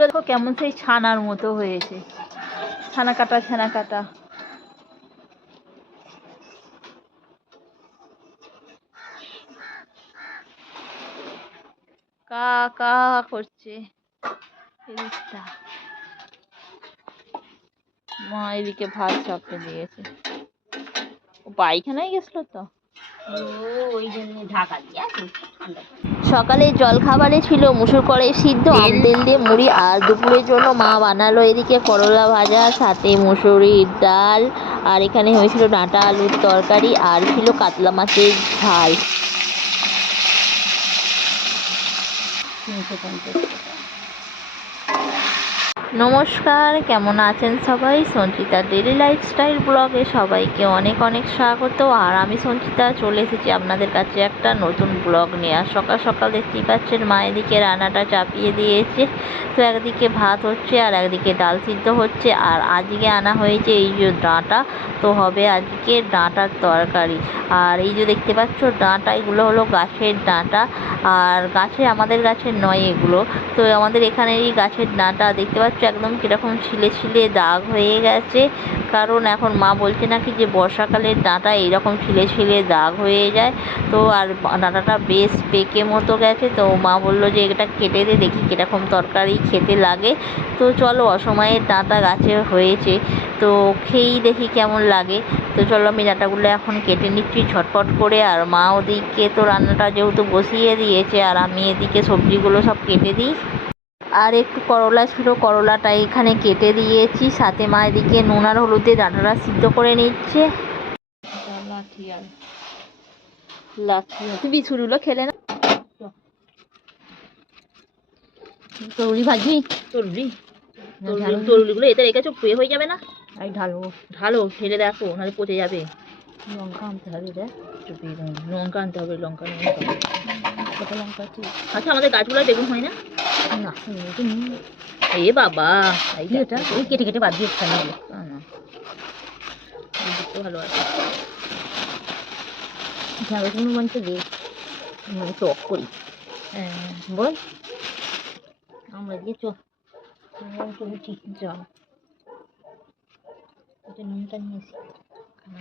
দেখো কেমন সেই ছানার মতো হয়েছে, ছানা কাটা ছানা কাটা। কা কা করছে এদিকটা। মা এদিকে ভাত চাপতে দিয়েছে। ও পায়খানায় গেছিল তো, ওই জন্য ঢাকা দিয়ে। সকালে জল খাবারে ছিল মুসুর কড়াই সিদ্ধ, আম তেল দিয়ে মুড়ি। আর দুপুরের জন্য মা বানালো এদিকে করলা ভাজা, সাথে মুসুরির ডাল, আর এখানে হয়েছিল ডাঁটা আলুর তরকারি, আর ছিল কাতলা মাছের ঝাল। নমস্কার, কেমন আছেন সবাই? সঞ্চিতা ডেলি লাইফস্টাইল ব্লগে সবাইকে অনেক অনেক স্বাগত। আর আমি সঞ্চিতা চলে এসেছি আপনাদের কাছে একটা নতুন ব্লগ নিয়ে। আর সকাল সকাল দেখতেই পাচ্ছেন মা এদিকে রান্নাটা চাপিয়ে দিয়েছে। তো একদিকে ভাত হচ্ছে আর একদিকে ডাল সিদ্ধ হচ্ছে। আর আজকে আনা হয়েছে এই যে ডাঁটা, তো হবে আজকে ডাঁটার তরকারি। আর এই যে দেখতে পাচ্ছ ডাঁটা, এগুলো হলো গাছের ডাঁটা। আর আমাদের গাছের নয় এগুলো, তো আমাদের এখানেরই গাছের ডাঁটা। দেখতে পাচ্ছ একদম কীরকম ছিলে ছিলে দাগ হয়ে গেছে, কারণ এখন মা বলছে নাকি যে বর্ষাকালের ডাঁটা এইরকম ছিলে ছিলে দাগ হয়ে যায়। তো আর ডাঁটাটা বেশ পেকে মতো গেছে, তো মা বললো যে এটা কেটে দে, দেখি কীরকম তরকারি খেতে লাগে। তো চলো, অসময়ের ডাঁটা গাছে হয়েছে, তো খেয়েই দেখি কেমন লাগে। তো চলো আমি ডাঁটাগুলো এখন কেটে নিচ্ছি ঝটপট করে। আর মা ওদিকে তো রান্নাটা যেহেতু বসিয়ে দিয়েছে, আর আমি এদিকে সবজিগুলো সব কেটে দিই। আর একটু করলা ছিল, করলাটা এখানে কেটে দিয়েছি। সাথে মা এদিকে নুন আর হলুদে ডাঁটাটা সিদ্ধ করে নিচ্ছে। তুমি বিছুরিগুলো খেলে না? তরুলি ভাজি, তরুলিগুলো এতে রেখেছো, পুয়ে হয়ে যাবে না? এই ঢালো ঢালো, ঢেলে দেখো, নাহলে পচে যাবে। লঙ্কা আনতে হবে রে, লঙ্কা আনতে হবে, লঙ্কা লঙ্কা। আচ্ছা, আমাদের গাছগুলোয় বেগুন হয় না? না, এ বাবা, এটা ওই কেটে কেটে বাদ দিয়ে না, ভালো আছে। ঝাড়গুলো মানতে দে, মানে টক করি। হ্যাঁ বল, আমরা দিয়ে চল ঠিক জল, এটা নুনটা নিয়েছি।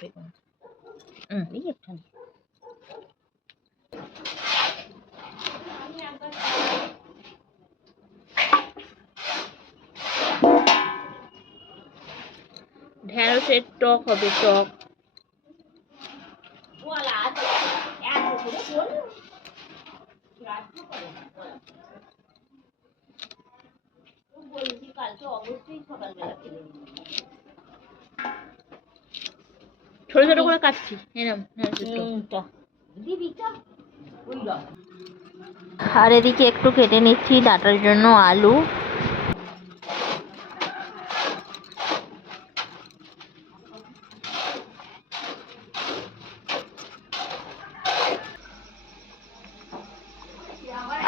বেগুন এই একটা ঢেঁড়সের টক হবে, টক। ছোট ছোট করে কাটছি, আর এদিকে একটু কেটে নিচ্ছি ডাঁটার জন্য আলু।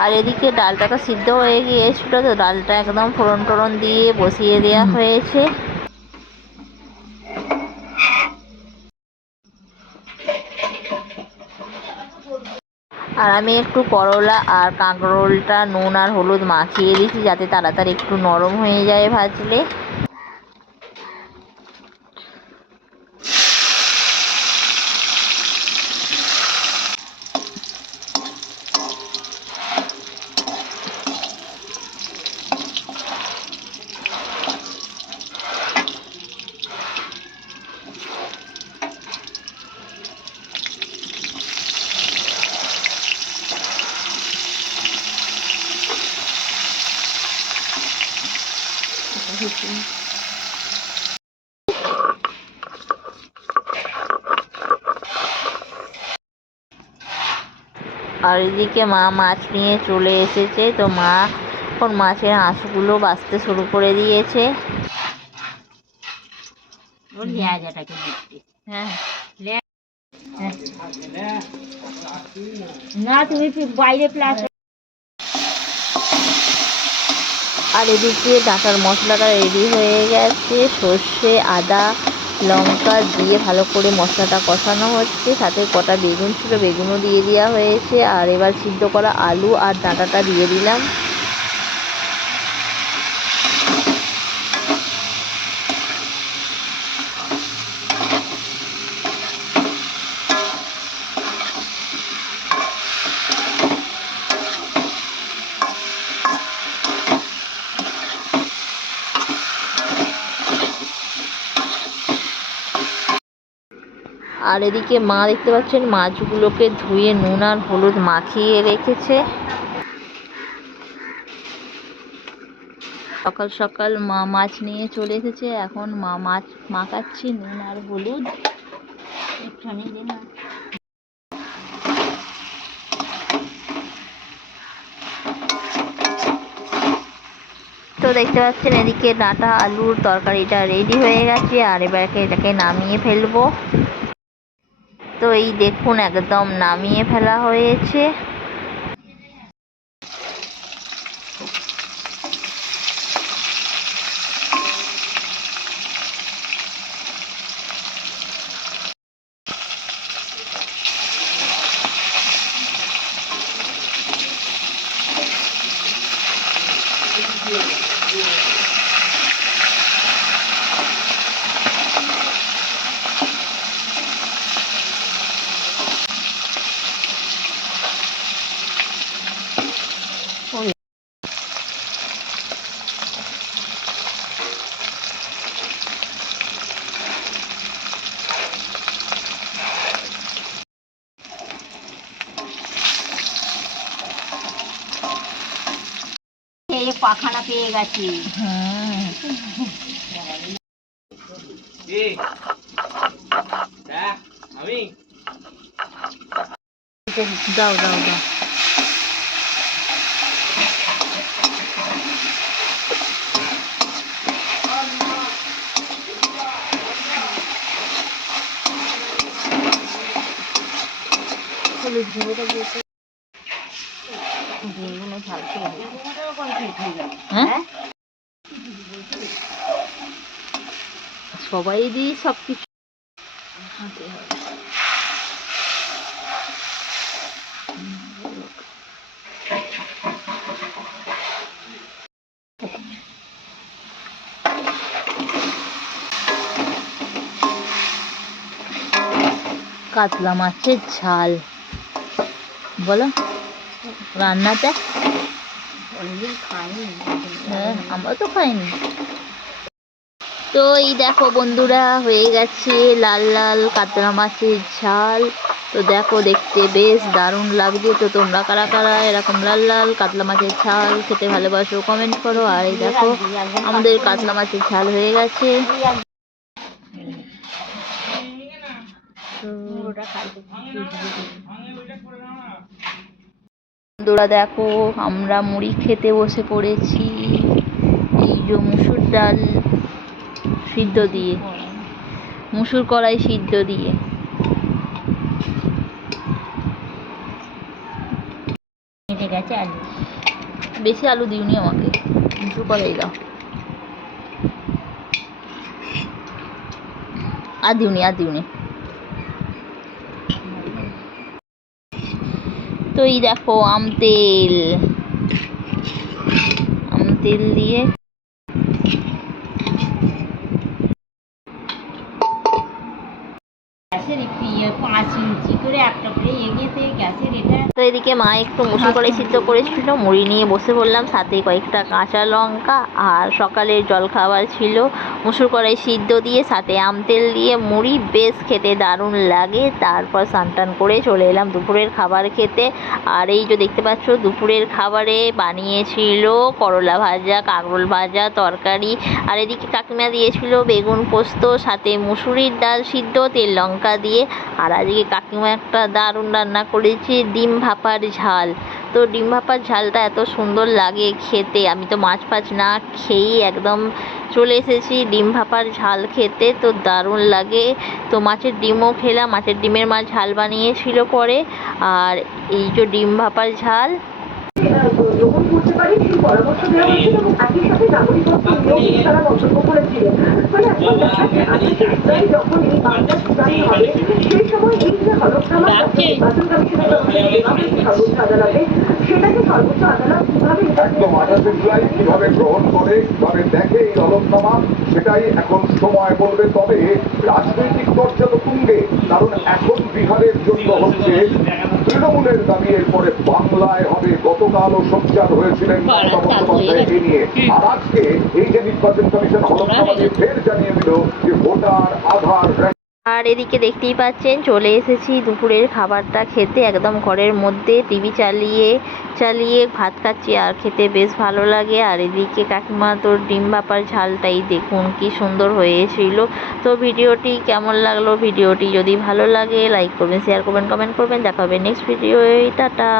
আর এদিকে ডালটা তো সিদ্ধ হয়ে গিয়েছিল, তো ডালটা একদম ফোড়ন টোড়ন দিয়ে বসিয়ে দেওয়া হয়েছে। আর আমি একটু করলা আর কাঁকরোলটা নুন আর হলুদ মাখিয়ে দিয়েছি, যাতে তাড়াতাড়ি একটু নরম হয়ে যায় ভাজলে। আর এদিকে মা মাছ নিয়ে চলে এসেছে, তো মা এখন মাছের আঁশগুলো বাছতে শুরু করে দিয়েছে। না তুমি বাইরে প্লাস। আর এদিকে ডাঁটার মশলাটা রেডি হয়ে গেছে, সর্ষে আদা লঙ্কা দিয়ে ভালো করে মশলাটা কষানো হচ্ছে। সাথে কটা বেগুন ছিল, বেগুনও দিয়ে দেওয়া হয়েছে। আর এবার সিদ্ধ করা আলু আর ডাঁটাটা দিয়ে দিলাম। আর এদিকে মা দেখতে পাচ্ছেন মাছগুলোকে ধুয়ে নুন আর হলুদ মাখিয়ে রেখেছে। সকাল সকাল মা মাছ নিয়ে চলে এসেছে, এখন মা মাছ মাখাচ্ছি নুন আর হলুদ। তো দেখতে পাচ্ছেন এদিকে ডাঁটা আলুর তরকারিটা রেডি হয়ে গেছে, আর এবারে এটাকে নামিয়ে ফেলবো। তো এই দেখুন একদম নামিয়ে ফেলা হয়েছে। পাখানা পেয়ে গেছি। দাও দাও দাও। সবাই দিয়ে সব কিছু কাতলা মাছের ঝাল বলো রান্নাতে। অনেকদিন খাইনি। হ্যাঁ আমরা তো খাইনি। তো এই দেখো বন্ধুরা হয়ে গেছে লাল লাল কাতলা মাছের ঝাল। তো দেখো দেখতে বেশ দারুণ লাগছে। তো তোমরা কারা কারা এরকম লাল লাল কাতলা মাছের ঝাল খেতে ভালোবাসো কমেন্ট করো। আর এই দেখো আমাদের কাতলা মাছের ঝাল হয়ে গেছে। বন্ধুরা দেখো আমরা মুড়ি খেতে বসে পড়েছি এই যে মুসুর ডাল সিদ্ধ দিয়ে, মুসুর কড়াই সিদ্ধ দিয়ে। গেছে আলু, বেশি আলু দিওনি আমাকে, মুসুর কড়াই দাও। আর দিওনি আর দিওনি। তো এই দেখো আম তেল দিয়ে তো এদিকে মা একটু মুসুর কড়াই সিদ্ধ করেছিল, মুড়ি নিয়ে বসে পড়লাম, সাথে কয়েকটা কাঁচা লঙ্কা। আর সকালের জলখাবার ছিল মুসুর কড়াই সিদ্ধ দিয়ে সাথে আম তেল দিয়ে মুড়ি, বেশ খেতে দারুণ লাগে। তারপর স্নান করে চলে এলাম দুপুরের খাবার খেতে। আর এই যে দেখতে পাচ্ছ দুপুরের খাবারে বানিয়েছিল করলা ভাজা, কাঁকরোল ভাজা, তরকারি। আর এদিকে কাকিমা দিয়েছিল বেগুন পোস্ত, সাথে মুসুরির ডাল সিদ্ধ তেল লঙ্কা দিয়ে। আর আজকে কাকিমা একটা দারুণ রান্না করেছে ডিম ভাপার ঝাল। তো ডিম ভাপার ঝালটা এত সুন্দর লাগে খেতে, আমি তো মাছ ফাছ না খেয়েই একদম চলে এসেছি ডিম ভাপার ঝাল খেতে। তো দারুণ লাগে। তো মাছের ডিমও খেলাম, মাছের ডিমের মা ঝাল বানিয়েছিল পরে। আর এই যে ডিম ভাপার ঝাল গ্রহণ করতে পারি সেই পরামর্শ দেওয়া হয়েছিল এবং একই সাথে নাগরিকত্ব নিয়েও তারা মন্তব্য করেছিলেন। ফলে এখন দেখা যাচ্ছে 28 এপ্রিল যখন এই বাংলার শুনানি হবে সেই সময় এই যে হলফনামা নির্বাচন কমিশনের তরফে দেওয়া হয়েছে সর্বোচ্চ আদালতে, সেটাকে সর্বোচ্চ আদালত কিভাবে একদম 28 জুলাই কিভাবে গ্রহণ করে কিভাবে দেখে এই হলফনামা সেটাই এখন সময় বলবে। তবে রাজনৈতিক চর্চা তো তুঙ্গে, কারণ এখন বিহারের জন্য হচ্ছে তৃণমূলের দাবি এরপরে বাংলায় হবে। গতকালও সোচ্চার হয়েছিলেন মমতা বন্দ্যোপাধ্যায়কে নিয়ে। আর আজকে এই যে নির্বাচন কমিশন হলফনামা দিয়ে ফের জানিয়ে দিল যে ভোটার আধার। আর আর এদিকে দেখতেই পাচ্ছেন চলে এসেছি দুপুরের খাবারটা খেতে, একদম ঘরের মধ্যে টিভি চালিয়ে ভাত খাচ্ছি আর খেতে বেশ ভালো লাগে। আর এদিকে কাকিমা তোর ডিম ভাপার ঝালটাই দেখুন কি সুন্দর হয়েছিল। তো ভিডিওটি কেমন লাগলো, ভিডিওটি যদি ভালো লাগে লাইক করবেন, শেয়ার করবেন, কমেন্ট করবেন। দেখা হবে নেক্সট ভিডিওয়ে। টাটা।